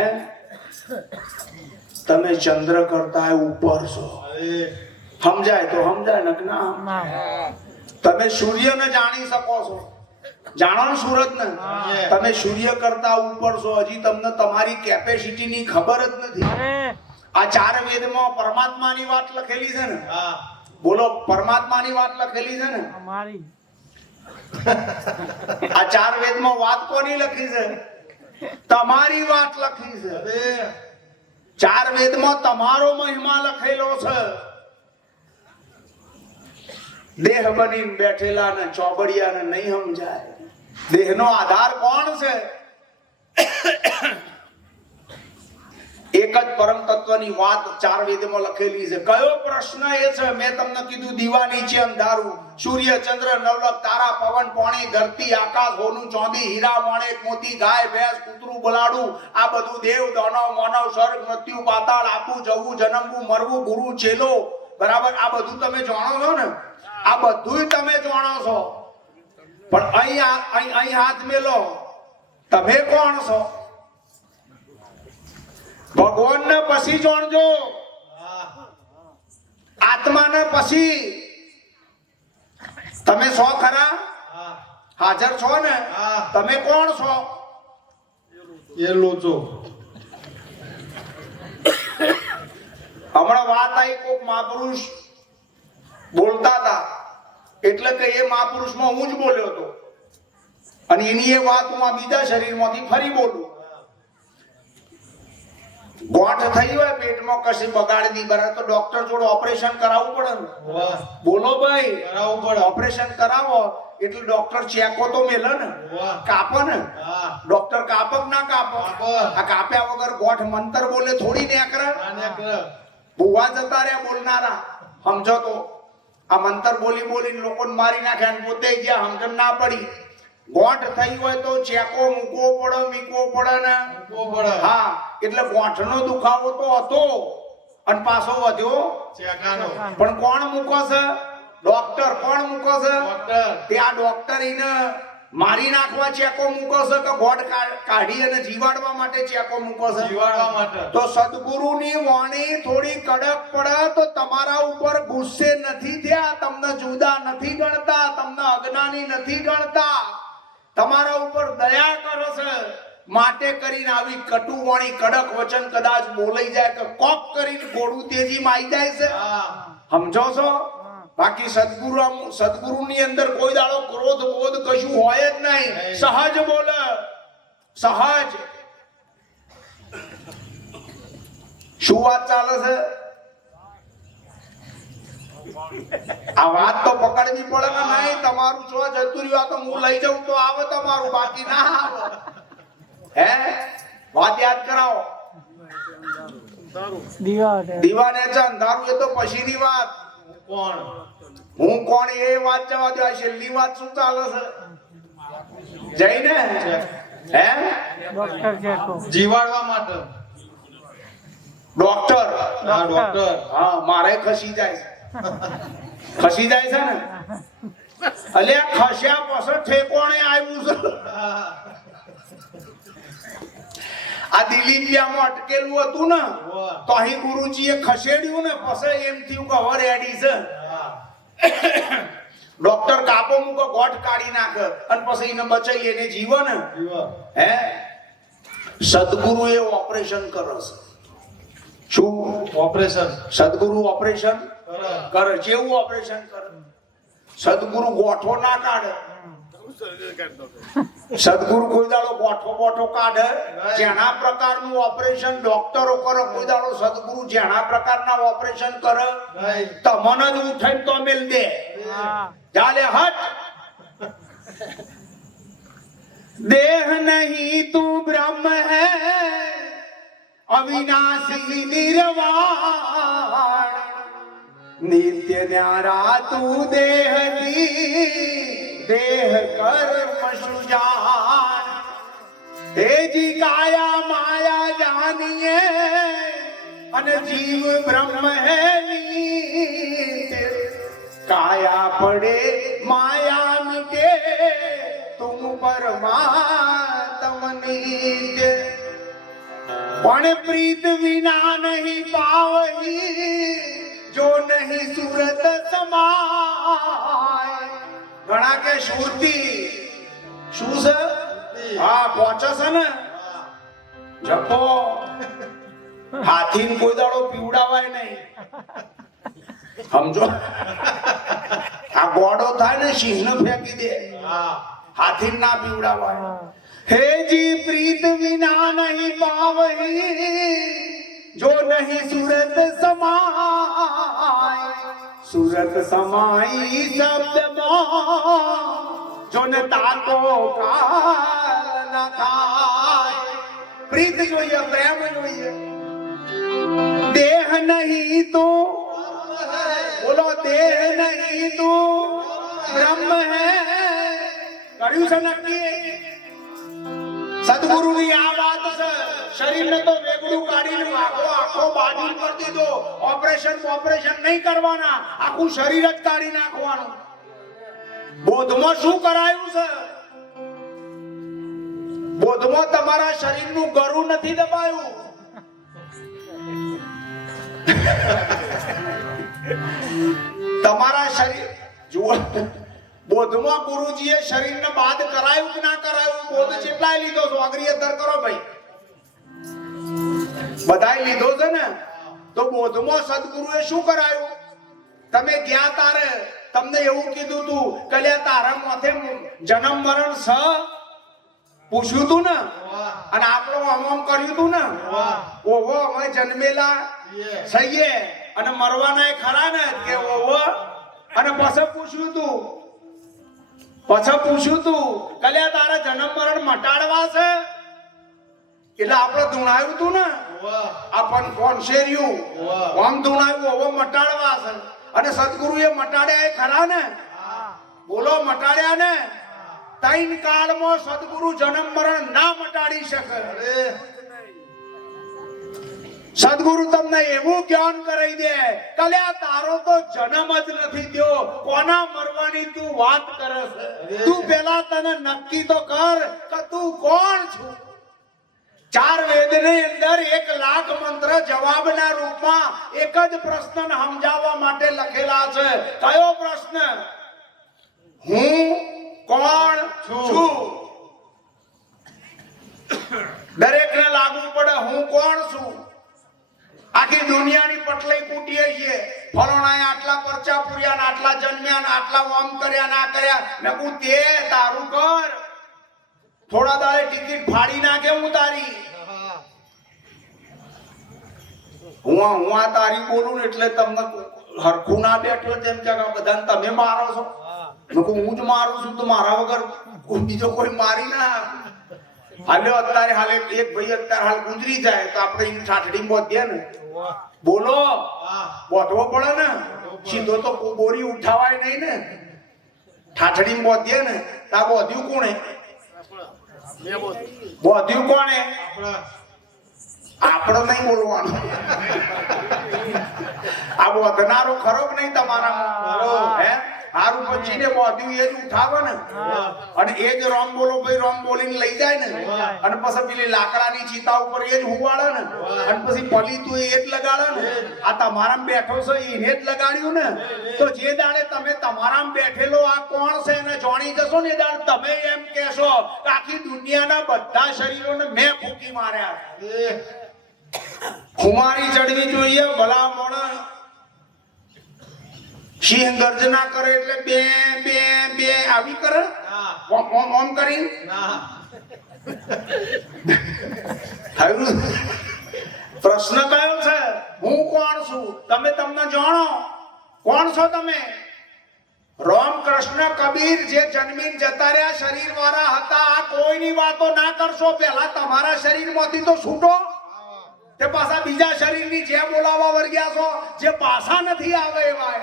તમે ચંદ્ર કરતા ઉપર છો. સમજાય તો સમજાય ને ના? તમે સૂર્યને જાણી શકો છો, જાણો ને સૂરજને? તમે સૂર્ય કરતા ઉપર છો, હજી તમને તમારી કેપેસિટીની ખબર જ નથી. આ 4 વેદમાં પરમાત્માની વાત લખેલી છે ને? હા બોલો, પરમાત્માની વાત લખેલી છે ને? આ 4 વેદમાં વાત કોની લખી છે? તમારી વાત લખી છે. 4 વેદમાં તમારો મહિમા લખેલો છે. દેહ બનીને બેઠેલા ને ચોબડિયાને નહીં સમજાય. દેહનો આધાર કોણ છે? એક જ પરમ તત્વની વાત 4 વેદમાં લખેલી છે. કયો પ્રશ્ન એ છે? મેં તમને કીધું, દીવા નીચે અંધારું, સૂર્ય ચંદ્ર નવલખ તારા પવન પાણી ધરતી આકાશ હોનું ચોંદી હીરા માણેક મોતી ગાય ભેંસ કૂતરું બલાડું, આ બધું દેવ દાનવ માનવ સ્વર્ગ મૃત્યુ પાતાળ આપવું જવું જન્મવું મરવું ગુરુ ચેલો, બરાબર? આ બધું તમે જાણો છો ને? આ બધું તમે જાણો છો, પણ અહીં હાથ મેલો, તમે કોણ છો? ભગવાનને પછી જાણજો, આત્માને પછી. તમે છો ખરા? હાજર છો ને? તમે કોણ છો? એ લોચો. હમણાં વાત આવી, કોક મહાપુરુષ બોલતા હતા, એટલે કે એ મહાપુરુષમાં હું જ બોલ્યો હતો, અને એની એ વાત હું આ બીજા શરીરમાંથી ફરી બોલું. ગોઠ થઈ હોય પેટમાં કશી બગાડની, બરાબર, તો ડોક્ટર જોડે ઓપરેશન કરાવવું પડે ને? બોલો ભાઈ, કરાવવું પડે. ઓપરેશન કરાવો એટલે ડોક્ટર ચેકો તો મેલે ને, કાપે ને? ડોક્ટર કાપક ના કાપો? આ કાપ્યા વગર ગોઠ મંતર બોલે થોડી નેકરે. ભૂવા જતા રહ્યા બોલનારા, સમજો તો? આ મંતર બોલી બોલીને લોકોને મારી નાખ્યા, અને પોતે જ્યાં સમજણ ના પડી. ગોઠ થઈ હોય તો ચેકો મૂકવો પડે, મીકવો પડે ને? હા, એટલે ગોઠનો દુખાવો તો હતો અને પાછો વધ્યો ચેકાનો. પણ કોણ મૂકો છે? ડોક્ટર. કોણ મૂકો છે? તે આ ડોક્ટર એને મારી નાખવા ચેકો મૂકો છે કે ગોઠ કાઢી અને જીવાડવા માટે ચેકો મૂકો છે? જીવાડવા માટે. તો સદગુરુની વાણી થોડી કડક પડે તો તમારા ઉપર ગુસ્સે નથી થયા, તમને જુદા નથી ગણતા, તમને અજ્ઞાની નથી ગણતા, તમારા ઉપર દયા કરે છે. માટે કરીને આવી કટુ વાણી કડક વચન કદાચ બોલાઈ જાય કે કોક કરીને ઘોડું તેજીમાં આવી જાય છે. સમજો છો? બાકી સદગુરુની અંદર કોઈ દાડો ક્રોધ બોધ કશું હોય જ નહીં. સહજ બોલે, સહજ. શું વાત ચાલે છે? આ વાત તો પકડવી પડે કે નહીં? તમારું છો જતું રહ્યું, તો હું લઈ જાઉં તો આવે તમારું, બાકી ના આવે. હે વાત યાદ કરાવો. દીવાને છે અંધારું, એ તો પછીની વાત. કોણ? હું કોણ એ વાત જવા દો. આ છેલ્લી વાત શું ચાલે છે? જઈને હે જીવાડવા માટે. ડોક્ટર. હા ડોક્ટર. હા, મારે ખસી જાય છે. ખસી જાય છે ને? અલ્યા ખસ્યા પછી ઠેકોણે આવ્યું છે. આ દિલીપિયામાં અટકેલું હતું ને, તો અહીં ગુરુજીએ ખસેડ્યું ને, પછી એમ થયું કે હવે રેડી છે. ડોક્ટર કાપો મૂકો, ગોઠ કાઢી નાખે અને પછી એને બચાવી એને જીવો ને. હે સદગુરુ એ ઓપરેશન કરે છે. શું ઓપરેશન? સદગુરુ ઓપરેશન કરે. જેવું ઓપરેશન કરે, સદગુરુ ગોઠો ના કાઢે. સદગુરુ કોઈ દાડો ગોઠો કાઢે? જેના પ્રકારનું ઓપરેશન ડોક્ટરો કરે, કોઈ દાડો સદગુરુ જેના પ્રકારના ઓપરેશન કરે તમને જ ઉઠાઈને તો મેલ દે. ચાલે હટ. देह नहीं तू ब्रह्म है अविनाशी निर्वाण नित्य न्यारा तू देह दी देह कर्म सुजान हे जी काया माया जानिए અને જીવ બ્રહ્મ હે નીત્ય કાયા પડે માયા મિટે તુમ પરમાત્મ નિત્ય પણ પ્રીત વિના નહીં પાવહી જો નહીં સુરત સમાય ઘણા કે સુરતી શું છે હા પહોંચે છે ને જપો હાથીને કોઈ દાડો પીવડાવાય નહીં સમજો આ ગોડો થાય ને સિંહને ફેંકી દે હાથીને ના પીવડાવાય હે જી પ્રીત વિના નહીં પાવહી જો નહીં સુરત સમાય સુરત સમાઈ શબ્દમાં જો ને તાકો કાલ ન થાય પ્રીત જોઈએ પ્રેમ જોઈએ देह नहीं तो बोलो देह नहीं तो ब्रह्म है કર્યું છે નક્કી સદગુરુ ની આ વાત છે શરીર ને તો વેગળું કાઢીને આખો બાજુ કરી દીધો ઓપરેશન નહીં કરવાના આખું શરીર જ કાઢી નાખવાનું બોધમાં શું કરાયું છે બોધમાં તમારા શરીરનું ગળું નથી દબાયું તમારા શરીર જુઓ બોધમાં ગુરુજીએ શરીરને બાદ કરાયું કે ના કરાયું બોધ કેટલાય લીધો છો અગ્રી અધર કરો ભાઈ બધાય લીધો છે ને તો બોધમાં સદગુરુએ શું કરાયું તમે ગયા તારે તમને એવું કીધું તું કે તારા માથે જન્મ મરણ સ પૂછ્યું તું ને અને આપણો અમમ કર્યું તું ને ઓહો અમે જન્મેલા સહીએ અને મરવાના એ ખરા ને કે ઓહો અને પછી પૂછ્યું તું કલ્યા તારા જન્મ મરણ મટાડવા છે એટલે આપણે ધૂણાયું તું ને આપણ કોણ શેર્યું આમ ધૂણાયું ઓહો મટાડવા છે અને સદગુરુએ મટાડ્યા એ ખરા ને બોલો મટાડ્યા ને તૈન કાળમાં સદગુરુ જન્મ મરણ ના મટાડી શકે સદગુરુ તમને એવું જ્ઞાન કરાઈ દે કલ્યા તારો તો જન્મ જ નથી થયો કોના મરવાની તું વાત કરે છે તું પેલા તને નક્કી તો કર કે તું કોણ છું ચાર વેદની અંદર 1 લાખ મંત્ર જવાબના રૂપમાં એક જ પ્રશ્ન સમજાવવા માટે લખેલા છે કયો પ્રશ્ન હું કોણ છું દરેકને લાગુ પડે હું કોણ છું આખી દુનિયાની પટલાઈ કૂટીએ છીએ ફલોણાએ આટલા પરચા પૂર્યા ને આટલા જન્મ્યા ને આટલા ઓમ કર્યા ના કર્યા મેં કહું તે તારું કર થોડા દાડે ટિકિટ ફાડી નાખે હું તારી હું આ તારી બોલું ને એટલે તમને હરખું ના બેઠો તેમ કે બધાને તમે મારો છો મેં કહું હું જ મારું છું તો મારા વગર બીજો કોઈ મારી ના હાલ્યો અત્યારે હાલે એક ભાઈ અત્યારે હાલ ગુજરી જાય તો આપણે એની ઠાઠડી બોધીએ ને બોલો બોધવો પડે ને સીધો તો બોરી ઉઠાવાય નહીં ને ઠાઠડી બોધીએ ને તા બોધ્યું કોણે બોધ્યું કોણે આપણો નહીં બોલવાનું આ બોધનારો ખરો કે નહીં તમારામાં હે હારું પછીને બોધ્યું એ જ ઉઠાવે ને અને એ જ રોમ બોલો ભાઈ રોમ બોલીને લઈ જાય ને અને પછી પેલી લાકડાની ચીતા ઉપર એ જ હુવાડે ને અને પછી પલીતું એ જ લગાડે ને આ તમારામાં બેઠો છે એને જ લગાડ્યું ને તો જે દાડે તમે તમારામાં બેઠેલો આ કોણ છે એને જાણી જશો ને એ દાડે તમે એમ કહેશો કે આખી દુનિયાના બધા શરીરોને મેં ફૂંકી માર્યા ખુમારી ચડવી જોઈએ ભલા મોણ સિંહ ગર્જના કરે એટલે બે બે બે આવી કરે ઓમ કરી પ્રશ્ન કયો છે હું કોણ છું તમે તમને જાણો કોણ છો તમે રામ કૃષ્ણ કબીર જે જન્મીન જતા રહ્યા શરીર વાળા હતા, આ કોઈની વાતો ના કરશો. પહેલા તમારા શરીરમાંથી તો છૂટો, તે પાછા બીજા શરીરની જે બોલાવા વર્ગ્યા છો, જે પાછા નથી આવે એવા.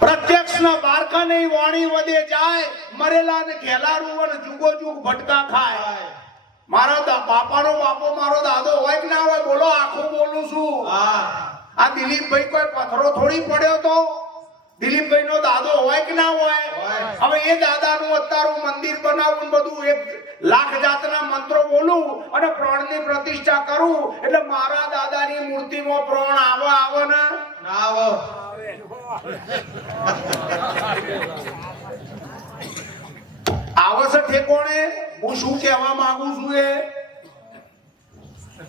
પ્રત્યક્ષ ના બારકા નહીં વાણી વધે જાય, મરેલા ને ઘેલારું અને જુગો જુગ ભટકા ખાય. મારા બાપાનો બાપો મારો દાદો હોય કે ના હોય, બોલો આખું બોલું છું. આ દિલીપભાઈ કોઈ પથરો થોડી પડ્યો તો? દિલીપભાઈ નો દાદો હોય કે ના હોય? હવે એ દાદાનું અત્યારું મંદિર બનાવું, બધું 1 લાખ જાતના મંત્રો બોલું અને પ્રાણની પ્રતિષ્ઠા કરું, એટલે મારા દાદાની મૂર્તિમાં પ્રાણ આવે ને ના આવો. આવશે ઠેકોણે. હું શું કહેવા માંગુ છું એ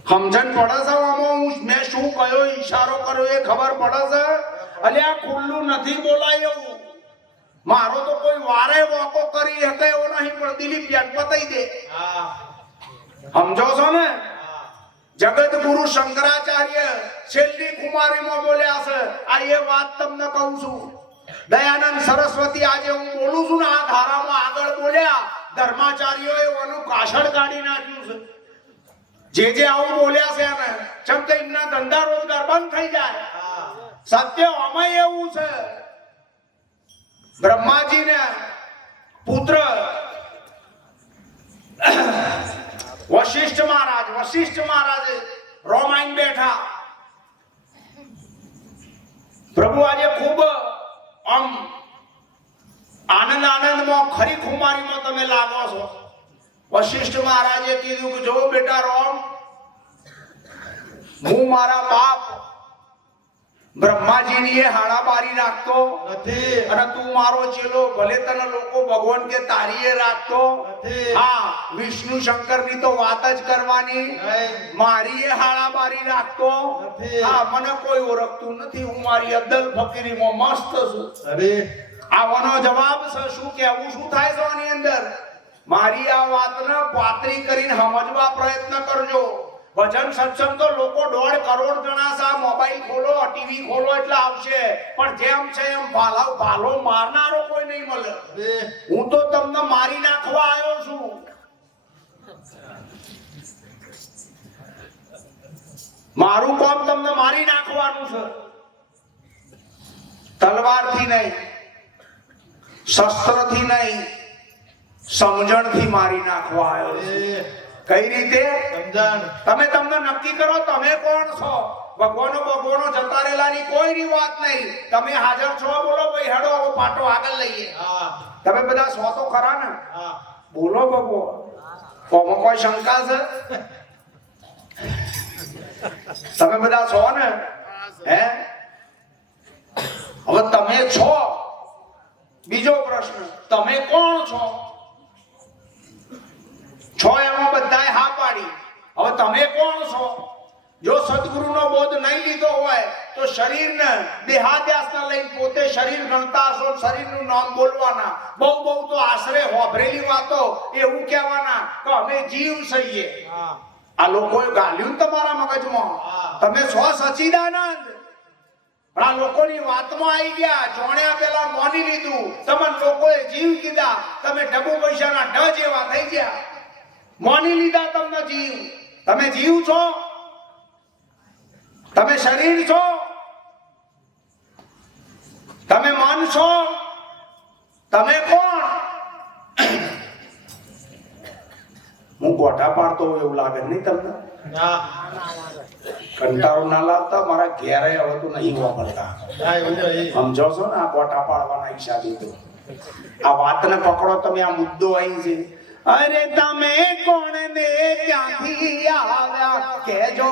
સમજણ પડે છે? આમાં મેં શું કયો ઈશારો કર્યો એ ખબર પડે છે? અલ્યા ખુલ્લું નથી બોલાય એવું. મારો તો કોઈ વારે વાકો કરી શકે એવો નહીં, પણ દિલીપ યાદ પતાઈ દે. સમજો છો ને? જગત ગુરુ શંકરાચાર્ય છેલ્લી કુમારીમાં બોલ્યા છે. આ એ વાત તમને કહું છું. દયાનંદ સરસ્વતી આજે હું બોલું છું ને, આ ધારામાં આગળ બોલ્યા, ધર્માચાર્યોએ ઓનું કાછળ કાઢી નાખ્યું છે. જે આવું બોલ્યા છે ને, ચમ કે એમના ધંધા રોજગાર બંધ થઈ જાય. સત્ય અમે એવું છે. બ્રહ્માજી ને પુત્ર વશિષ્ઠ મહારાજે રોમાઈન બેઠા. પ્રભુ આજે ખૂબ આમ આનંદમાં ખરી ખુમારીમાં તમે લાગો છો. વશિષ્ઠ મહારાજે કીધું કે જો બેટા રોમ, હું મારા બાપ બ્રહ્માજીની એ હાડાબારી રાખતો નથી, અને તું મારો ચેલો ભલે તને લોકો ભગવાન કે તારીએ રાખતો નથી. હા, વિષ્ણુ શંકરની તો વાત જ કરવાની, મારી એ હાડાબારી રાખતો નથી. હા, મને કોઈ ઓળખતું નથી. હું મારી અબ્દલ ફકીરીમાં મસ્ત છું. અરે આવવાનો જવાબ છે. શું કહેવું શું થાય છે આની અંદર? મારી આ વાતને પાતળી કરીને સમજવા પ્રયત્ન કરજો. ભજન સત્સંગ તો લોકો 1.5 કરોડ જણા છે. મોબાઈલ ખોલો, ટીવી ખોલો એટલે આવશે, પણ જેમ છે એમ ભાલો મારનારો કોઈ નહીં મળે. હું તો તમને મારી નાખવા આવ્યો છું. મારું કામ તમને મારી નાખવાનું છે. તલવારથી નહીં, શસ્ત્રથી નહીં, સમજણથી મારી નાખવા આવ્યો છે. કઈ રીતે સમજણ? તમને નક્કી કરો તમે કોણ છો. ભગવાનો જતા રહેલાની કોઈની વાત નહીં. તમે હાજર છો, બોલો ભાઈ હેડો હવે પાટો આગળ લઈએ. તમે બધા છો તો ખરા ને? બોલો ભગવો. કોમાં કોઈ શંકા છે? તમે બધા છો ને? હે, હવે તમે છો. બીજો પ્રશ્ન, તમે કોણ છો? એમાં બધાએ હા પાડી. હવે તમે કોણ છો? જો સદગુરુનો બોધ નહીં લીધો હોય તો શરીરને દેહાદ્યાસને લઈને પોતે શરીર ગણતા હશો. શરીરનું નામ બોલવાના, બહુ તો આશરે હોભરેલી વાતો એવું કહેવાના કે અમે જીવ છીએ. આ લોકોએ ગાલ્યું તમારા મગજમાં. તમે છો સચિદાનંદ, પણ આ લોકોની વાતમાં આવી ગયા. જોણ્યા પેલા મોની લીધું. તમને લોકોએ જીવ કીધા. તમે ડબુ પૈસાના ઢ જેવા થઈ ગયા. મોની લીધા તમને જીવ. તમે જીવ છો? તમે શરીર છો? તમે મન છો? તમે કોણ? હું ગોઠા પાડતો હોય એવું લાગે નહીં તમને? કંટાળો ના લાવતા. મારા ઘેરે હવે તો નહીં વાપરતા. સમજો છો ને? આ ગોઠા પાડવાના હિસાબે તો આ વાતને પકડો તમે. આ મુદ્દો અહીં છે. અરે તમે કોણ ને ક્યાંથી આવ્યા, કેજો